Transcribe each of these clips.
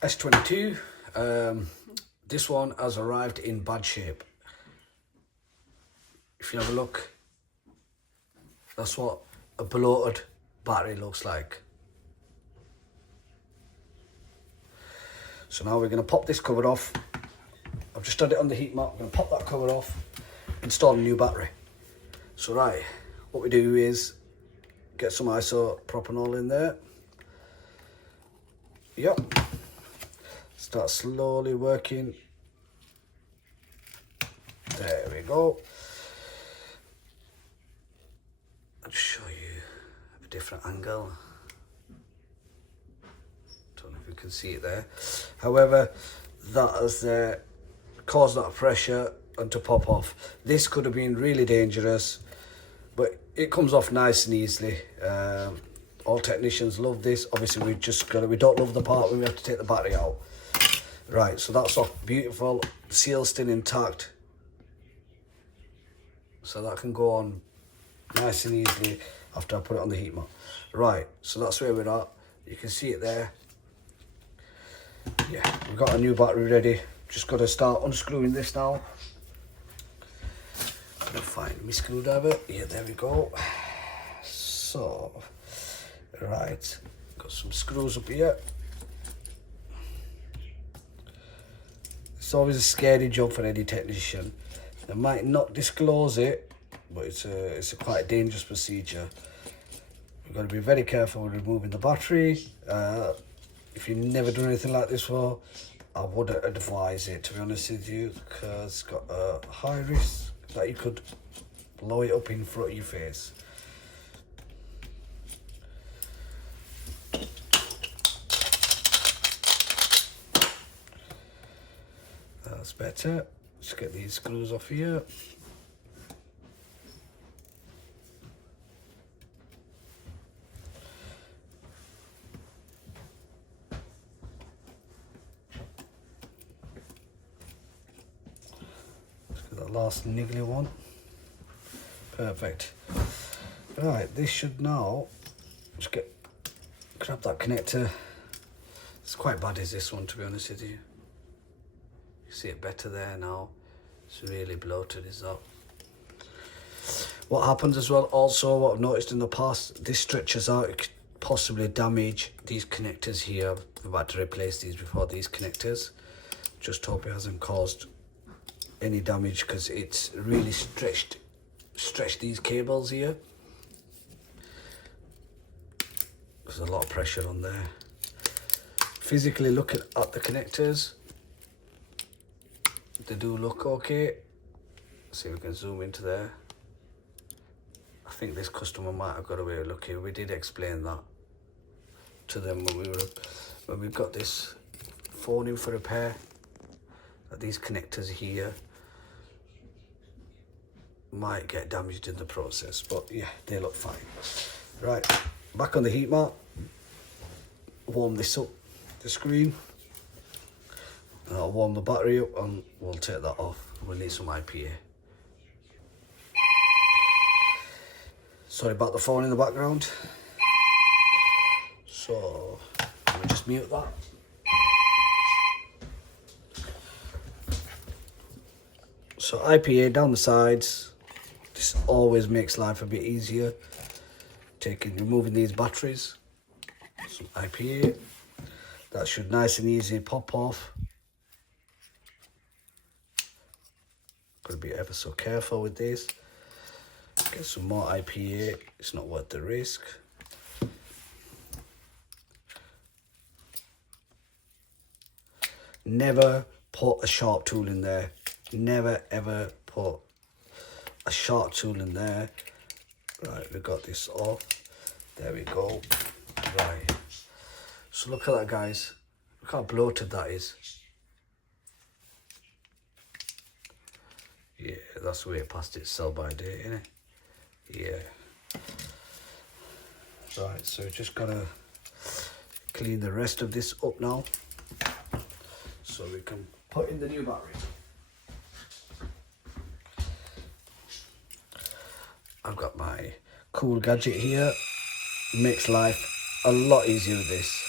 S22. This one has arrived in bad shape. If you have a look, that's what a bloated battery looks like. So now we're going to pop this cover off. I've just had it on the heat mat. I'm going to pop that cover off, install a new battery. So right, what we do is get some isopropanol in there. Yep. Start slowly working. There we go. I'll show you a different angle. Don't know if you can see it there. However, that has caused that pressure and to pop off. This could have been really dangerous, but it comes off nice and easily. All technicians love this. Obviously, we don't love the part when we have to take the battery out. Right, so that's off, beautiful. Seal still intact. So that can go on nice and easily after I put it on the heat mat. Right, so that's where we're at. You can see it there. Yeah, we've got a new battery ready. Just got to start unscrewing this now. Gonna find my screwdriver. Yeah, there we go. So, right, got some screws up here. It's always a scary job for any technician. They might not disclose it, but it's a quite dangerous procedure. We've got to be very careful with removing the battery. If you've never done anything like this before, I wouldn't advise it, to be honest with you, because it's got a high risk that you could blow it up in front of your face. That's better. Let's get these screws off here. Let's get that last niggly one. Perfect. Right, this should now just grab that connector. It's quite bad, is this one, to be honest with you. You see it better there now. It's really bloated, is that. What happens as well, also what I've noticed in the past, this stretches out, it could possibly damage these connectors here. I've had to replace these before, these connectors. Just hope it hasn't caused any damage, because it's really stretched these cables here. There's a lot of pressure on there. Physically looking at the connectors, they do look okay. See if we can zoom into there. I think this customer might have got away with looking. We did explain that to them when we got this phone in for repair, that these connectors here might get damaged in the process, but yeah, they look fine. Right, back on the heat mat. Warm this up, the screen. And I'll warm the battery up and we'll take that off. We'll need some IPA. Sorry about the phone in the background. So, let me just mute that. So IPA down the sides. This always makes life a bit easier. Removing these batteries. Some IPA. That should nice and easy pop off. Got to be ever so careful with this. Get some more IPA. It's not worth the risk. Never put a sharp tool in there. Never ever put a sharp tool in there. Right, we got this off. There we go. Right. So look at that, guys. Look how bloated that is. Yeah, that's the way it passed its sell by date, isn't it? Yeah. Right, so just gotta clean the rest of this up now, so we can put in the new battery. I've got my cool gadget here. Makes life a lot easier with this.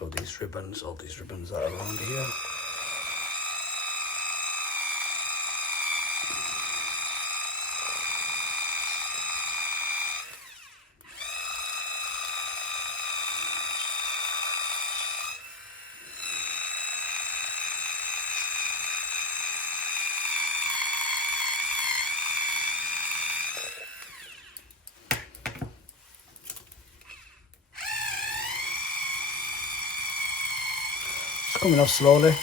through these ribbons, all these ribbons that are around here. It's coming off slowly.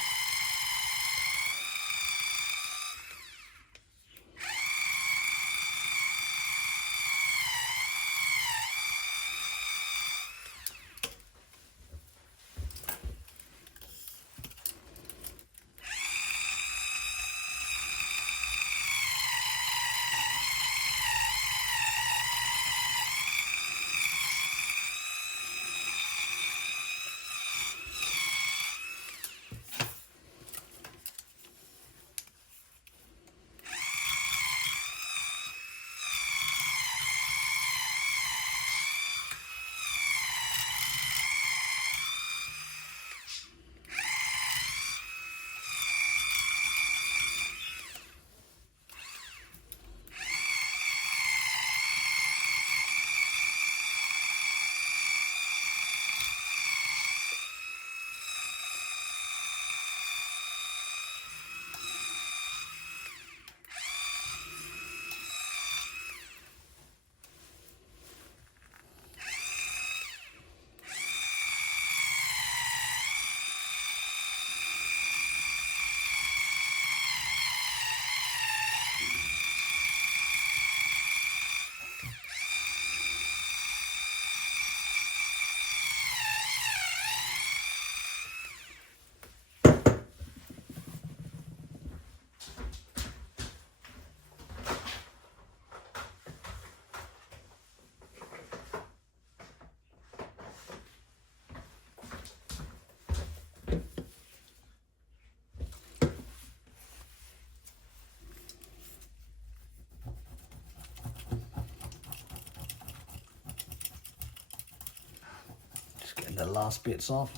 Getting the last bits off.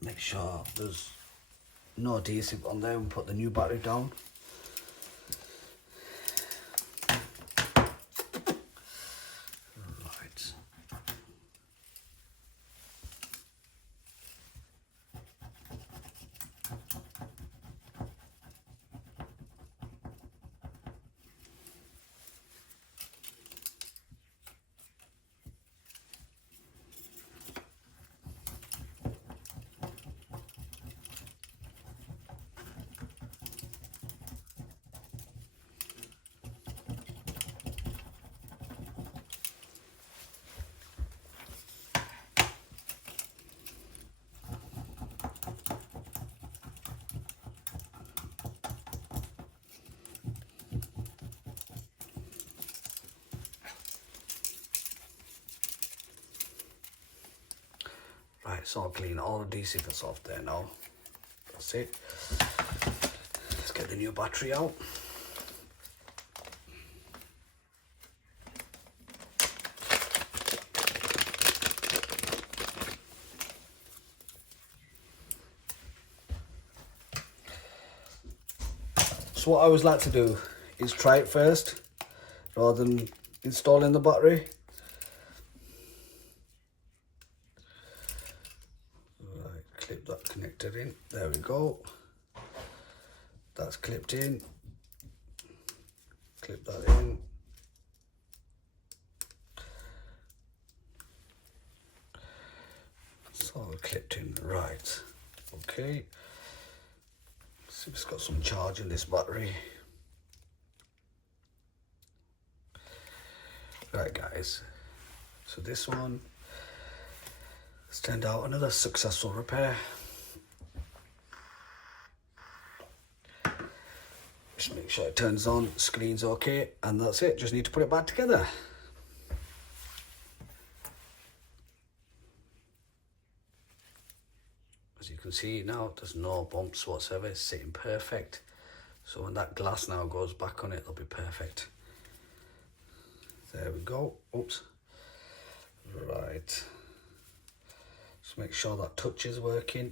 Make sure there's no adhesive on there and put the new battery down. Right. Right, it's all clean, all adhesive is off there now. That's it. Let's get the new battery out. So what I always like to do is try it first, rather than installing the battery. Right, clip that connector in, there we go. That's clipped in. Clip that in. It's all clipped in, right. Okay. See if it's got some charge in this battery. Right guys, so this one has turned out another successful repair. Just make sure it turns on, screen's okay, and that's it. Just need to put it back together. As you can see now, there's no bumps whatsoever, it's sitting perfect. So when that glass now goes back on it, it'll be perfect. There we go. Oops. Right. Just make sure that touch is working.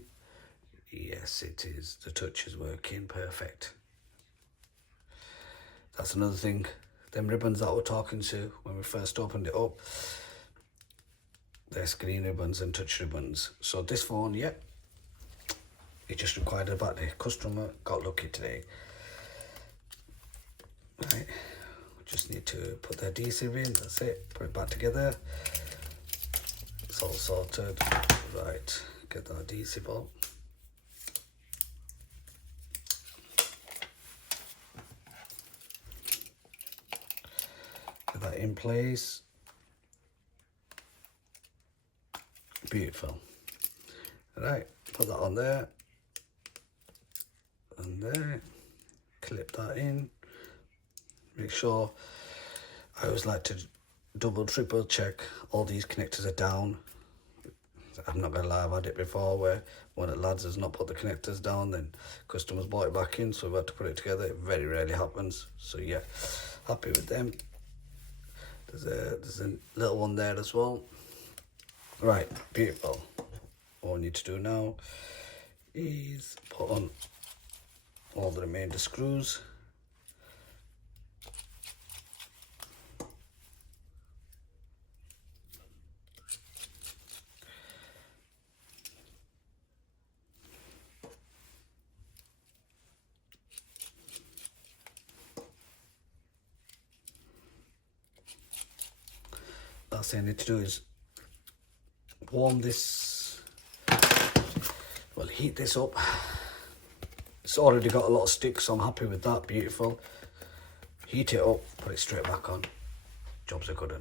Yes, it is. The touch is working. Perfect. That's another thing. Them ribbons that we're talking to when we first opened it up, they're screen ribbons and touch ribbons. So this phone, yeah, it just required a battery. Customer got lucky today. Right, we just need to put the adhesive in. That's it. Put it back together. It's all sorted. Right, get the adhesive up. Get that in place. Beautiful. Right, put that on there. And there. Clip that in. Make sure, I always like to double, triple check all these connectors are down. I'm not gonna lie, I've had it before where one of the lads has not put the connectors down, then customers bought it back in, so we've had to put it together. It very rarely happens. So yeah, happy with them. There's a little one there as well. Right, beautiful. All we need to do now is put on all the remainder screws. Last thing I need to do is warm this, well, heat this up. It's already got a lot of stick, so I'm happy with that. Beautiful. Heat it up, put it straight back on. Jobs are good.